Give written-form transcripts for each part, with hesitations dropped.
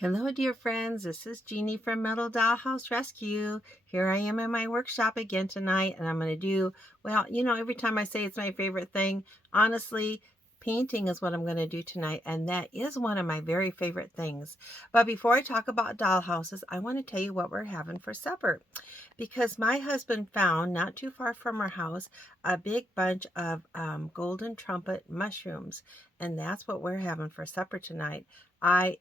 Hello, dear friends. This is Jeannie from Metal Dollhouse Rescue. Here I am in my workshop again tonight, and I'm going to do, well, every time I say it's my favorite thing, honestly, painting is what I'm going to do tonight, and that is one of my very favorite things. But before I talk about dollhouses, I want to tell you what we're having for supper, because my husband found, not too far from our house, a big bunch of golden trumpet mushrooms, and that's what we're having for supper tonight.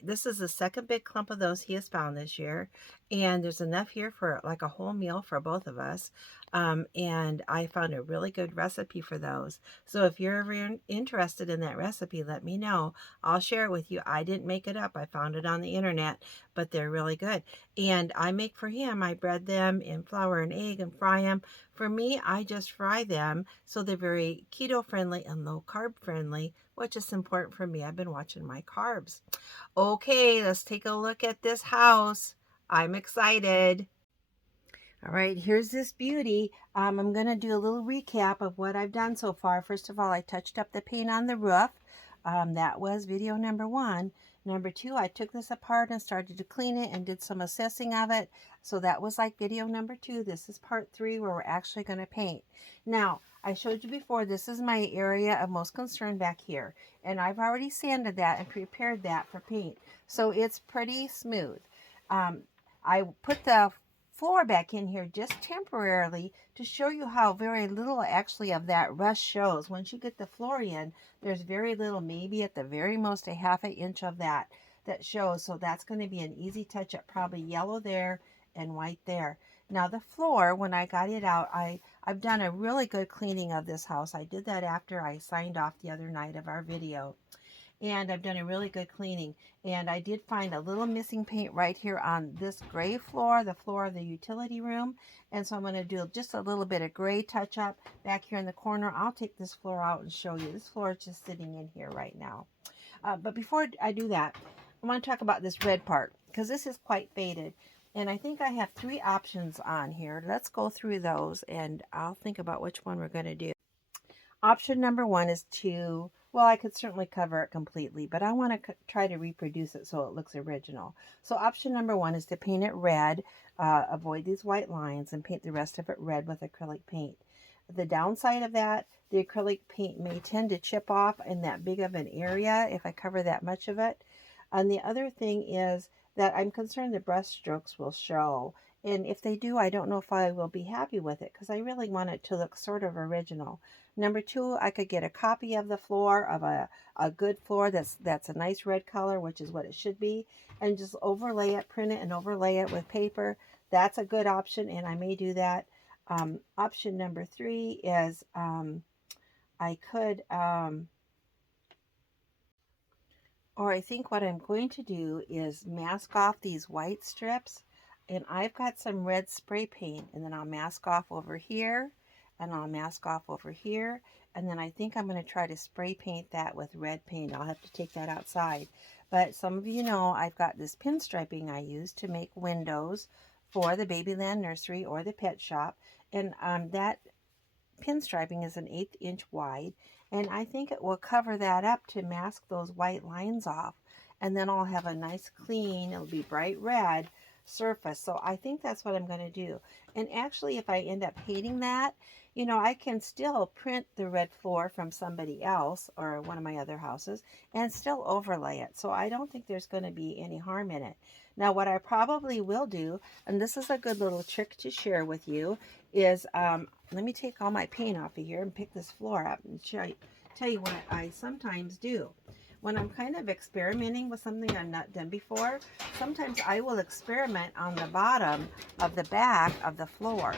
This is the second big clump of those he has found this year, and there's enough here for like a whole meal for both of us. And I found a really good recipe for those. So if you're ever interested in that recipe, let me know. I'll share it with you. I didn't make it up. I found it on the internet, but they're really good. And I make for him, I bread them in flour and egg and fry them. For me, I just fry them, so they're very keto friendly and low carb friendly, which is important for me. I've been watching my carbs. Okay, let's take a look at this house. I'm excited. All right, here's this beauty. I'm going to do a little recap of what I've done so far. First of all, I touched up the paint on the roof. That was video number 1. Number 2, I took this apart and started to clean it and did some assessing of it. So that was like video number 2. This is part 3 where we're actually going to paint. Now, I showed you before, this is my area of most concern back here. And I've already sanded that and prepared that for paint. So it's pretty smooth. I put the floor back in here just temporarily to show you how very little actually of that rust shows. Once you get the floor in, there's very little, maybe at the very most a half an inch of that shows. So that's going to be an easy touch up, probably yellow there and white there. Now the floor, when I got it out, I've done a really good cleaning of this house. I did that after I signed off the other night of our video, and I've done a really good cleaning. And I did find a little missing paint right here on this gray floor, the floor of the utility room. And so I'm going to do just a little bit of gray touch up back here in the corner. I'll take this floor out and show you. This floor is just sitting in here right now. But before I do that, I want to talk about this red part, because this is quite faded. And I think I have 3 options on here. Let's go through those and I'll think about which one we're going to do. Option number 1 is to, well, I could certainly cover it completely, but I want to try to reproduce it so it looks original. So option number 1 is to paint it red, avoid these white lines, and paint the rest of it red with acrylic paint. The downside of that, the acrylic paint may tend to chip off in that big of an area if I cover that much of it. And the other thing is that I'm concerned the brush strokes will show. And if they do, I don't know if I will be happy with it, because I really want it to look sort of original. Number 2, I could get a copy of the floor, of a good floor that's a nice red color, which is what it should be, and just overlay it, print it and overlay it with paper. That's a good option, and I may do that. Option number 3 is I could, or I think what I'm going to do is mask off these white strips, and I've got some red spray paint, and then I'll mask off over here, and I'll mask off over here, and then I think I'm going to try to spray paint that with red paint. I'll have to take that outside. But some of you know I've got this pinstriping I use to make windows for the Babyland Nursery or the pet shop, and that pinstriping is an 1/8 inch wide, and I think it will cover that up to mask those white lines off, and then I'll have a nice clean, it'll be bright red surface. So I think that's what I'm going to do. And actually, if I end up hating that, I can still print the red floor from somebody else or one of my other houses and still overlay it. So I don't think there's going to be any harm in it. Now, what I probably will do, and this is a good little trick to share with you, is let me take all my paint off of here and pick this floor up and tell you what I sometimes do. When I'm kind of experimenting with something I've not done before, sometimes I will experiment on the bottom of the back of the floor.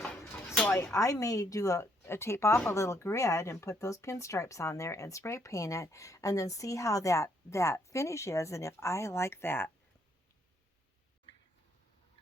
So I may do a tape off a little grid and put those pinstripes on there and spray paint it, and then see how that finish is, and if I like that.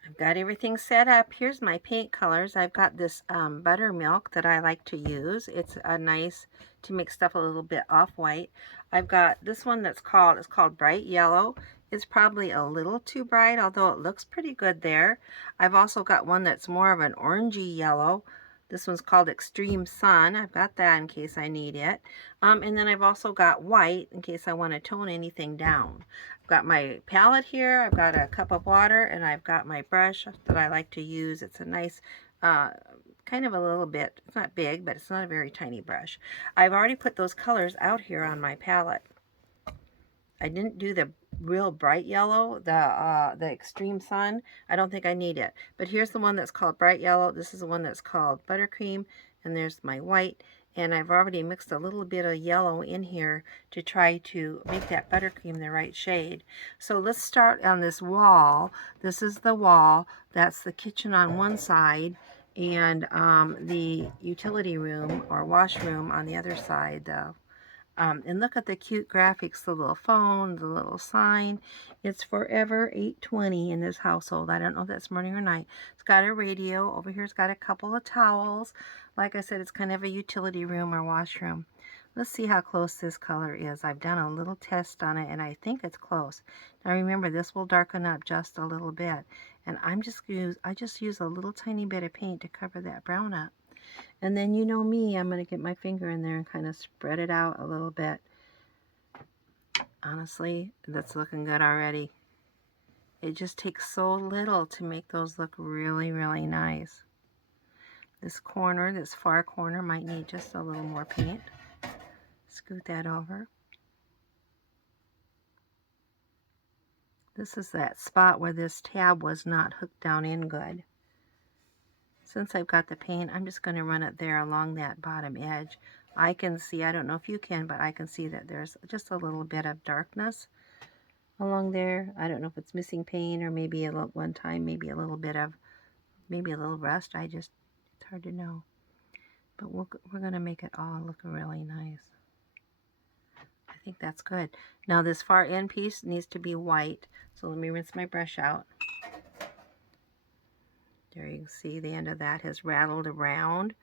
I've got everything set up. Here's my paint colors. I've got this buttermilk that I like to use. It's nice to make stuff a little bit off-white. I've got this one it's called Bright Yellow. It's probably a little too bright, although it looks pretty good there. I've also got one that's more of an orangey yellow. This one's called Extreme Sun. I've got that in case I need it. And then I've also got white in case I want to tone anything down. got my palette here, I've got a cup of water, and I've got my brush that I like to use. It's a nice, kind of a little bit, it's not big, but it's not a very tiny brush. I've already put those colors out here on my palette. I didn't do the real bright yellow, the extreme sun. I don't think I need it. But here's the one that's called bright yellow. This is the one that's called buttercream. And there's my white. And I've already mixed a little bit of yellow in here to try to make that buttercream the right shade. So let's start on this wall. This is the wall. That's the kitchen on one side. And the utility room or washroom on the other side, and look at the cute graphics, the little phone, the little sign. It's forever 8:20 in this household. I don't know if that's morning or night. It's got a radio. Over here it's got a couple of towels. Like I said, it's kind of a utility room or washroom. Let's see how close this color is. I've done a little test on it, and I think it's close. Now remember, this will darken up just a little bit. And I just use a little tiny bit of paint to cover that brown up. And then you know me, I'm going to get my finger in there and kind of spread it out a little bit. Honestly, that's looking good already. It just takes so little to make those look really, really nice. This corner, this far corner, might need just a little more paint. Scoot that over. This is that spot where this tab was not hooked down in good. Since I've got the paint, I'm just going to run it there along that bottom edge. I can see, I don't know if you can, but I can see that there's just a little bit of darkness along there. I don't know if it's missing paint or maybe a little, one time, maybe a little bit of, maybe a little rust. It's hard to know. But we're going to make it all look really nice. I think that's good. Now this far end piece needs to be white. So let me rinse my brush out. There you can see the end of that has rattled around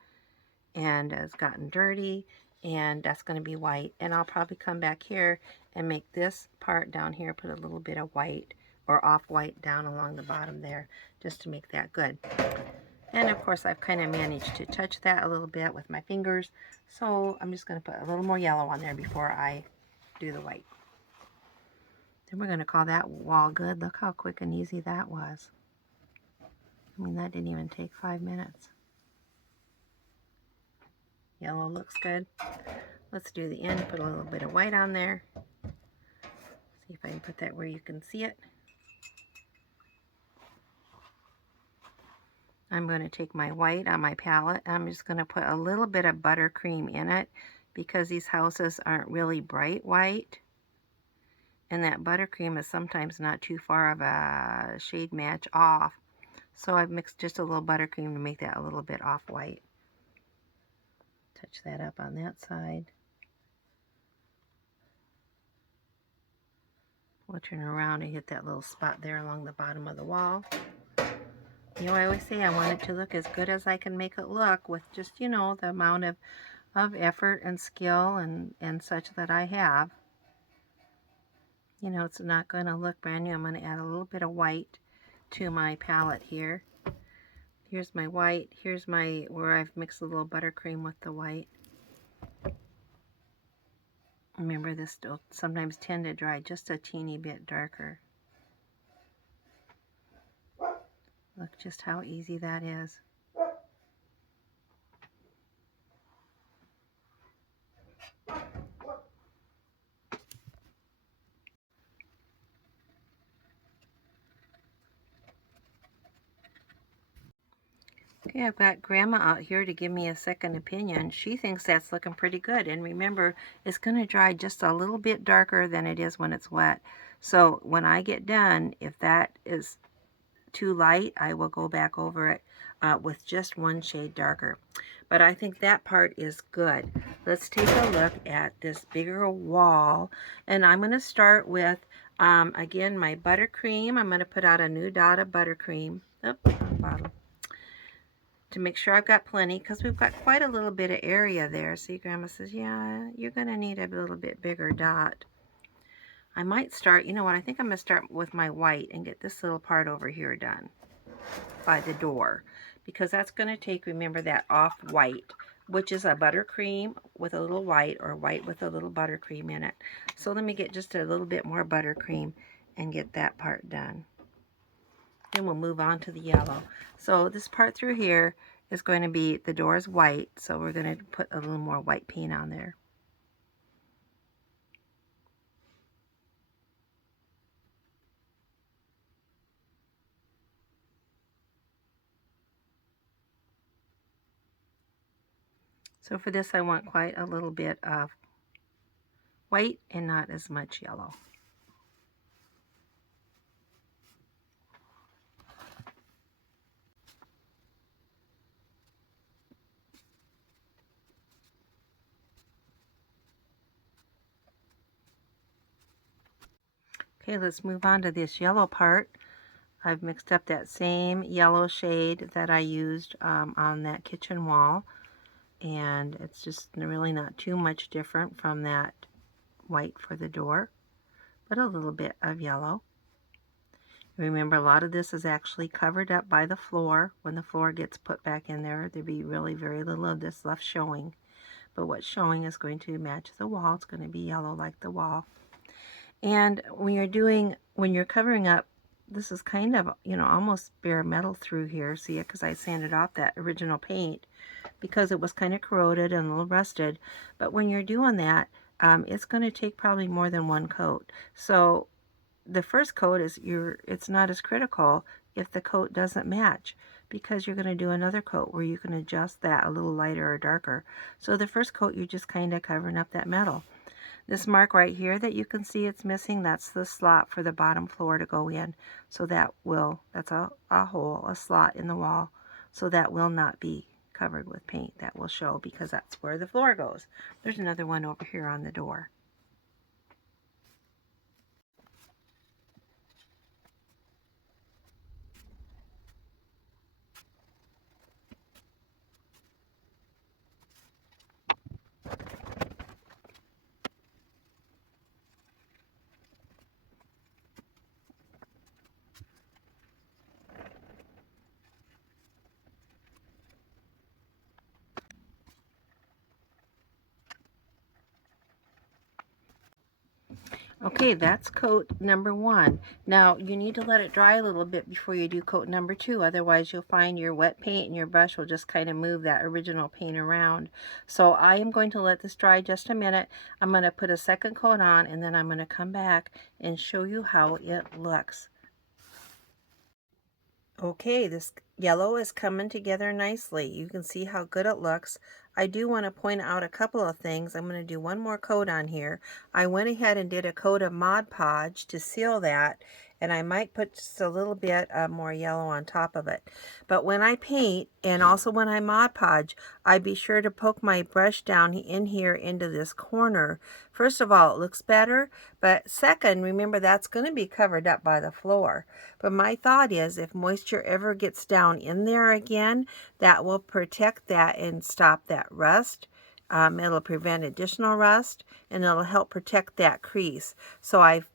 and has gotten dirty, and that's going to be white. And I'll probably come back here and make this part down here, put a little bit of white or off-white down along the bottom there, just to make that good. And of course I've kind of managed to touch that a little bit with my fingers, so I'm just going to put a little more yellow on there before I do the white. Then we're going to call that wall good. Look how quick and easy that was. I mean, that didn't even take 5 minutes. Yellow looks good. Let's do the end, put a little bit of white on there. See if I can put that where you can see it. I'm going to take my white on my palette. I'm just going to put a little bit of buttercream in it because these houses aren't really bright white. And that buttercream is sometimes not too far of a shade match off. So I've mixed just a little buttercream to make that a little bit off-white. Touch that up on that side. We'll turn around and hit that little spot there along the bottom of the wall. You know, I always say I want it to look as good as I can make it look with just, you know, the amount of effort and skill and such that I have. You know, it's not going to look brand new. I'm going to add a little bit of white to my palette here. Here's my white. Here's my, where I've mixed a little buttercream with the white. Remember, this will sometimes tend to dry just a teeny bit darker. Look just how easy that is. Okay, I've got Grandma out here to give me a second opinion. She thinks that's looking pretty good. And remember, it's going to dry just a little bit darker than it is when it's wet. So when I get done, if that is too light, I will go back over it with just one shade darker. But I think that part is good. Let's take a look at this bigger wall. And I'm going to start with, again, my buttercream. I'm going to put out a new dot of buttercream. Oh, bottle. To make sure I've got plenty, because we've got quite a little bit of area there. See, Grandma says, yeah, you're going to need a little bit bigger dot. I might start, you know what, I think I'm going to start with my white and get this little part over here done by the door. Because that's going to take, remember, that off-white, which is a buttercream with a little white, or white with a little buttercream in it. So let me get just a little bit more buttercream and get that part done. Then we'll move on to the yellow. So this part through here is going to be, the door is white, so we're going to put a little more white paint on there. So for this I want quite a little bit of white and not as much yellow. Okay, let's move on to this yellow part. I've mixed up that same yellow shade that I used on that kitchen wall, and it's just really not too much different from that white for the door, but a little bit of yellow. Remember, a lot of this is actually covered up by the floor. When the floor gets put back in there, there'll be really very little of this left showing, but what's showing is going to match the wall. It's going to be yellow like the wall. And when you're covering up, this is kind of, almost bare metal through here. See it? Because I sanded off that original paint because it was kind of corroded and a little rusted. But when you're doing that, it's going to take probably more than one coat. So the first coat is it's not as critical if the coat doesn't match, because you're going to do another coat where you can adjust that a little lighter or darker. So the first coat, you're just kind of covering up that metal. This mark right here that you can see it's missing, that's the slot for the bottom floor to go in. So that's a hole, a slot in the wall. So that will not be covered with paint. That will show because that's where the floor goes. There's another one over here on the door. Okay, that's coat number 1. Now, you need to let it dry a little bit before you do coat number 2. Otherwise, you'll find your wet paint and your brush will just kind of move that original paint around. So I am going to let this dry just a minute. I'm going to put a second coat on, and then I'm going to come back and show you how it looks. Okay, this yellow is coming together nicely. You can see how good it looks. I do want to point out a couple of things. I'm going to do one more coat on here. I went ahead and did a coat of Mod Podge to seal that, and I might put just a little bit more yellow on top of it. But when I paint, and also when I Mod Podge, I be sure to poke my brush down in here into this corner. First of all, it looks better, but second, remember that's going to be covered up by the floor. But my thought is, if moisture ever gets down in there again, that will protect that and stop that rust. It'll prevent additional rust, and it'll help protect that crease. So I've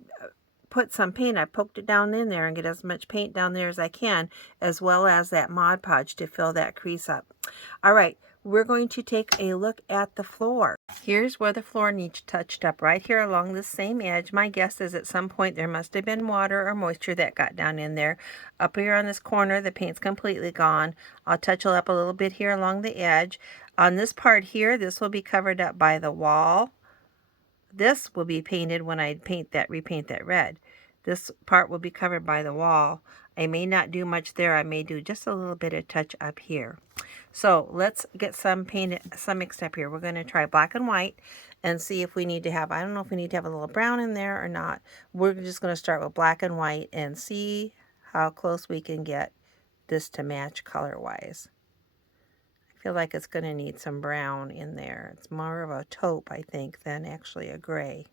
put some paint, I poked it down in there and get as much paint down there as I can, as well as that Mod Podge to fill that crease up. All right, we're going to take a look at the floor. Here's where the floor needs touched up, right here along the same edge. My guess is at some point there must have been water or moisture that got down in there. Up here on this corner, the paint's completely gone. I'll touch it up a little bit here along the edge. On this part here, this will be covered up by the wall. This will be painted when I repaint that red. This part will be covered by the wall. I may not do much there. I may do just a little bit of touch up here. So let's get some mixed up here. We're going to try black and white and see if we need to have, I don't know if we need to have a little brown in there or not. We're just going to start with black and white and see how close we can get this to match color-wise. I feel like it's going to need some brown in there. It's more of a taupe, I think, than actually a gray.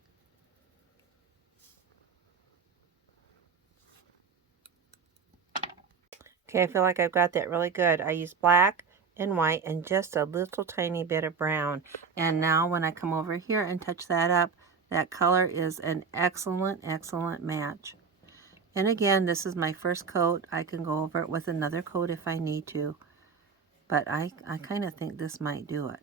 Okay, I feel like I've got that really good. I used black and white and just a little tiny bit of brown. And now when I come over here and touch that up, that color is an excellent, excellent match. And again, this is my first coat. I can go over it with another coat if I need to. But I kind of think this might do it.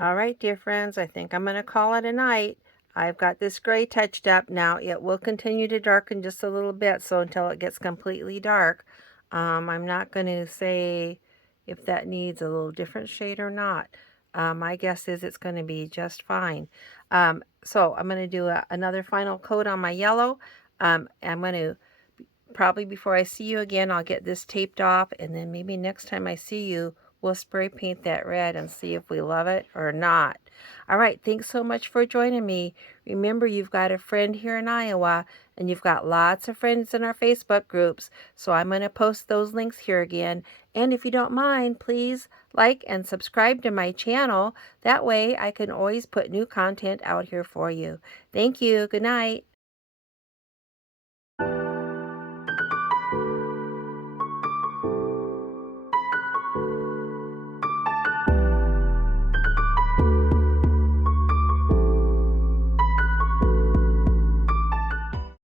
All right, dear friends, I think I'm going to call it a night. I've got this gray touched up. Now it will continue to darken just a little bit, so until it gets completely dark. I'm not going to say if that needs a little different shade or not. My guess is it's going to be just fine. So I'm going to do another final coat on my yellow. I'm going to probably before I see you again, I'll get this taped off, and then maybe next time I see you, we'll spray paint that red and see if we love it or not. All right, thanks so much for joining me. Remember, you've got a friend here in Iowa, and you've got lots of friends in our Facebook groups, so I'm going to post those links here again. And if you don't mind, please like and subscribe to my channel. That way I can always put new content out here for you. Thank you. Good night.